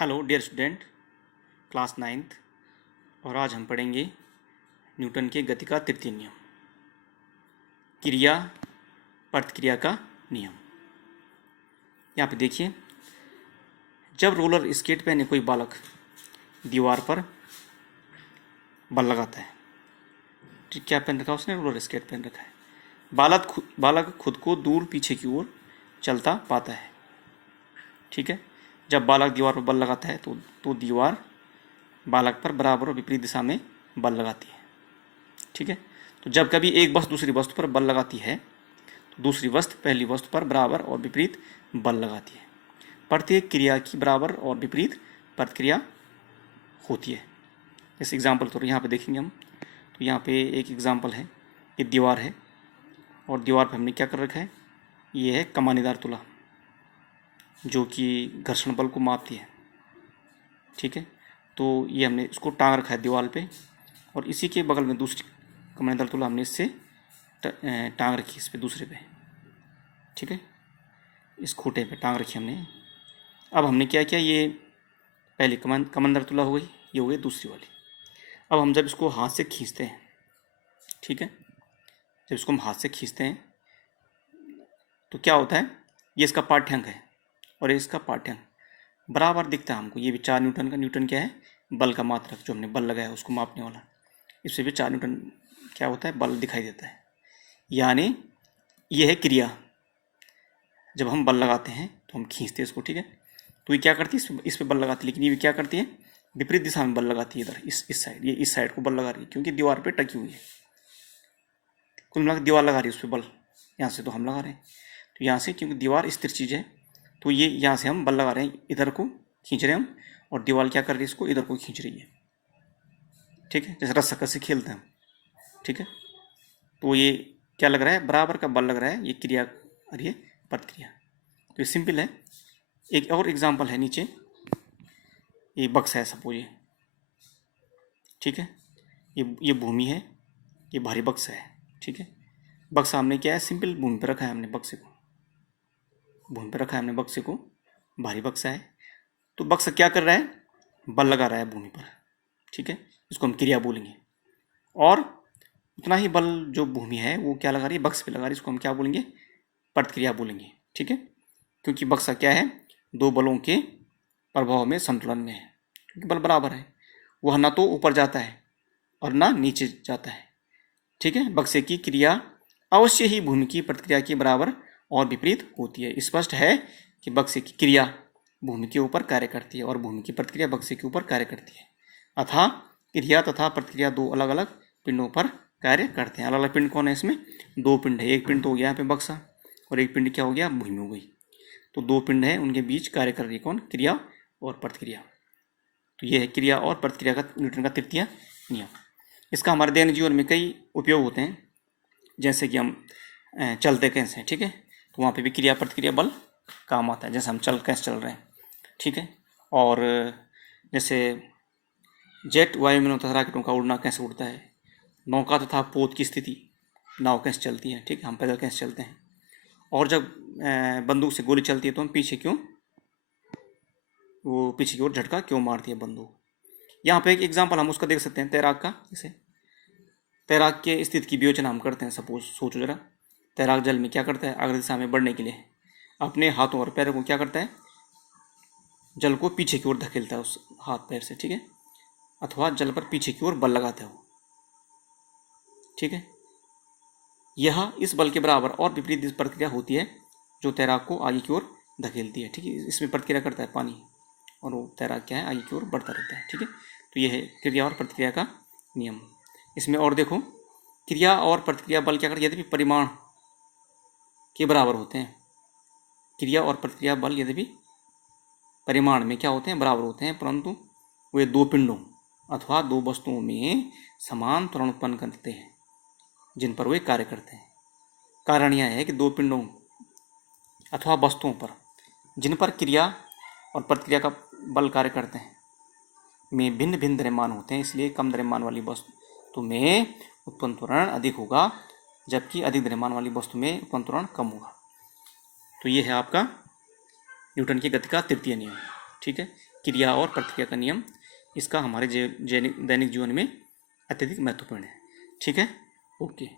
Hello dear student, class 9th। और आज हम पढ़ेंगे न्यूटन के गति का तृतीय नियम, क्रिया प्रतिक्रिया का नियम। यहाँ पे देखिए, जब रोलर स्केट पहने कोई बालक दीवार पर बल लगाता है, क्या पहन रखा है उसने? रोलर स्केट पहन रखा है। बालक खुद को दूर पीछे की ओर चलता पाता है। ठीक है, जब बालक दीवार पर बल लगाता है तो दीवार बालक पर बराबर और विपरीत दिशा में बल लगाती है। ठीक है, तो जब कभी एक वस्तु दूसरी वस्तु पर बल लगाती है तो दूसरी वस्तु पहली वस्तु पर बराबर और विपरीत बल लगाती है। प्रत्येक क्रिया की बराबर और विपरीत प्रतिक्रिया होती है। जैसे एग्जाम्पल तो यहाँ पे देखेंगे हम, तो यहाँ पे एक एग्जाम्पल है, ये दीवार है और दीवार पर हमने क्या कर रखा है, ये है कमानीदार तुला जो कि घर्षण बल को मापती है। ठीक है, तो ये हमने इसको टांग रखा है दीवार पे, और इसी के बगल में दूसरी कमानीदार तुला हमने इससे टांग रखी इस पे दूसरे पे। ठीक है, इस खूंटे पे टांग रखी हमने। अब हमने क्या किया, ये पहली कमानीदार तुला हो गई, ये हो गई दूसरी वाली। अब हम जब इसको हाथ से खींचते हैं, ठीक है, जब इसको हम हाथ से खींचते हैं तो क्या होता है, ये इसका पाठ्यांक है और ये इसका पाठ्यांक बराबर दिखता है हमको। ये भी 4 न्यूटन का, न्यूटन क्या है, बल का मात्रक, जो हमने बल लगाया उसको मापने वाला, इससे भी 4 न्यूटन क्या होता है, बल दिखाई देता है। यानी ये है क्रिया, जब हम बल लगाते हैं तो हम खींचते हैं इसको। ठीक है, तो ये क्या करती है, इस पे बल लगाती है, लेकिन ये भी क्या करती है, विपरीत दिशा में बल लगाती है। इधर इस साइड, ये इस साइड को बल लगा रही है क्योंकि दीवार पे टकी हुई है। कुल मिलाकर दीवार लगा रही है उस पर बल, यहाँ से तो हम लगा रहे हैं, तो यहाँ से क्योंकि दीवार स्थिर चीज़ है तो ये यहाँ से हम बल लगा रहे हैं, इधर को खींच रहे हैं हम, और दीवार क्या कर रही है, इसको इधर को खींच रही है। ठीक है, जैसे रस्सा कसे खेलते हैं। ठीक है, तो ये क्या लग रहा है, बराबर का बल लग रहा है, ये क्रिया और ये प्रतिक्रिया। तो ये सिंपल है। एक और एग्जाम्पल है नीचे, ये बक्सा है सपोज ये। ठीक है, ये भूमि है, ये भारी बक्सा है। ठीक है, बक्सा हमने क्या है, सिंपल भूमि पर रखा है हमने बक्से को, भूमि पर रखा है हमने बक्से को, भारी बक्सा है। तो बक्सा क्या कर रहा है, बल लगा रहा है भूमि पर। ठीक है, इसको हम क्रिया बोलेंगे। और उतना ही बल जो भूमि है वो क्या लगा रही है, बक्स पे लगा रही है, इसको हम क्या बोलेंगे, प्रतिक्रिया बोलेंगे। ठीक है, क्योंकि बक्सा क्या है, दो बलों के प्रभाव में संतुलन में है, क्योंकि बल बराबर है, वह ना तो ऊपर जाता है और ना नीचे जाता है। ठीक है, बक्से की क्रिया अवश्य ही भूमि की प्रतिक्रिया के बराबर और विपरीत होती है। स्पष्ट है कि बक्से की क्रिया भूमि के ऊपर कार्य करती है और भूमि की प्रतिक्रिया बक्से के ऊपर कार्य करती है। अतः क्रिया तथा प्रतिक्रिया दो अलग अलग पिंडों पर कार्य करते हैं। अलग अलग पिंड कौन है इसमें, 2 पिंड है। एक पिंड तो हो गया यहाँ पे बक्सा, और एक पिंड क्या हो गया, भूमि हो गई। तो 2 पिंड है, उनके बीच कार्य कर रही है कौन, क्रिया और प्रतिक्रिया। तो यह है क्रिया और प्रतिक्रिया का न्यूटन का तृतीय नियम। इसका हमारे दैनिक जीवन में कई उपयोग होते हैं, जैसे कि हम चलते कैसे हैं। ठीक है, तो वहाँ पे भी क्रिया प्रतिक्रिया बल काम आता है, जैसे हम कैसे चल रहे हैं। ठीक है, और जैसे जेट वायु में तथा रॉकेटों का उड़ना कैसे उड़ता है, नौका तथा पोत की स्थिति, नाव कैसे चलती है। ठीक है, हम पैदल कैसे चलते हैं, और जब बंदूक से गोली चलती है तो हम पीछे की ओर झटका क्यों मारती है बंदूक। यहाँ पे एक एग्जाम्पल हम उसका देख सकते हैं, तैराक का। जैसे तैराक के स्थिति की विवेचना हम करते हैं। सपोज सोचो जरा, तैराक जल में क्या करता है, अग्र दिशा में बढ़ने के लिए अपने हाथों और पैरों को क्या करता है, जल को पीछे की ओर धकेलता है उस हाथ पैर से। ठीक है, अथवा जल पर पीछे की ओर बल लगाता है वो। ठीक है, यह इस बल के बराबर और विपरीत प्रतिक्रिया होती है जो तैराक को आगे की ओर धकेलती है। ठीक है, इसमें प्रतिक्रिया करता है पानी, और वो तैराक क्या है, आगे की ओर बढ़ता रहता है। ठीक है, तो यह है क्रिया और प्रतिक्रिया का नियम। इसमें और देखो, क्रिया और प्रतिक्रिया बल क्या करते हैं, यद्यपि परिमाण के बराबर होते हैं। क्रिया और प्रतिक्रिया बल यद्यपि परिमाण में क्या होते हैं, बराबर होते हैं, परंतु वे 2 पिंडों अथवा 2 वस्तुओं में समान त्वरण उत्पन्न करते हैं जिन पर वे कार्य करते हैं। कारण यह है कि 2 पिंडों अथवा वस्तुओं पर जिन पर क्रिया और प्रतिक्रिया का बल कार्य करते हैं में भिन्न भिन्न द्रव्यमान होते हैं, इसलिए कम द्रव्यमान वाली वस्तु में उत्पन्न त्वरण अधिक होगा, जबकि अधिक द्रव्यमान वाली वस्तु में उत्पन्न त्वरण कम होगा। तो ये है आपका न्यूटन की गति का तृतीय नियम। ठीक है, क्रिया और प्रतिक्रिया का नियम, इसका हमारे दैनिक जीवन में अत्यधिक महत्वपूर्ण है। ठीक है, ओके।